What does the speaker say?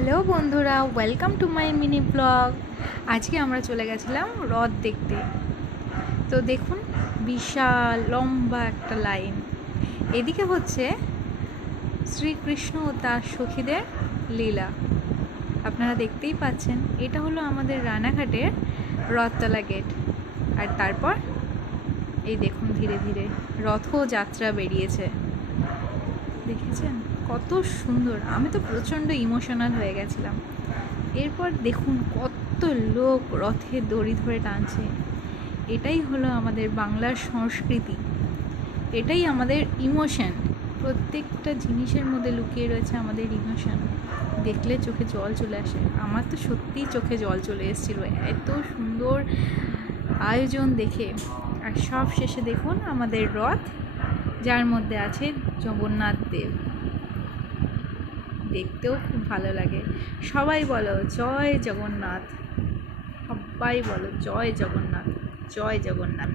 Hello বন্ধুরা, welcome to my mini blog. আজকে আমরা চলে গেছিলাম রথ দেখতে। তো দেখুন, বিশাল লম্বা একটা লাইন। এদিকে হচ্ছে শ্রীকৃষ্ণ ও তার সখীদের লীলা, আপনারা দেখতেই পাচ্ছেন। এটা হলো আমাদের রানাঘাটের রথতলা গেট। আর তারপর এই দেখুন, ধীরে ধীরে রথযাত্রা বেরিয়েছে। দেখেছেন কত সুন্দর? আমি তো প্রচণ্ড ইমোশনাল হয়ে গেছিলাম। এরপর দেখুন কত লোক রথে দড়ি ধরে টানছে। এটাই হলো আমাদের বাংলার সংস্কৃতি, এটাই আমাদের ইমোশন। প্রত্যেকটা জিনিসের মধ্যে লুকিয়ে রয়েছে আমাদের ইমোশন। দেখলে চোখে জল চলে আসে। আমার তো সত্যিই চোখে জল চলে এসেছিলো, এত সুন্দর আয়োজন দেখে। আর সব শেষে দেখুন আমাদের রথ, যার মধ্যে আছে জগন্নাথ দেব। দেখতেও খুব ভালো লাগে। সবাই বলো জয় জগন্নাথ, সবাই বলো জয় জগন্নাথ, জয় জগন্নাথ।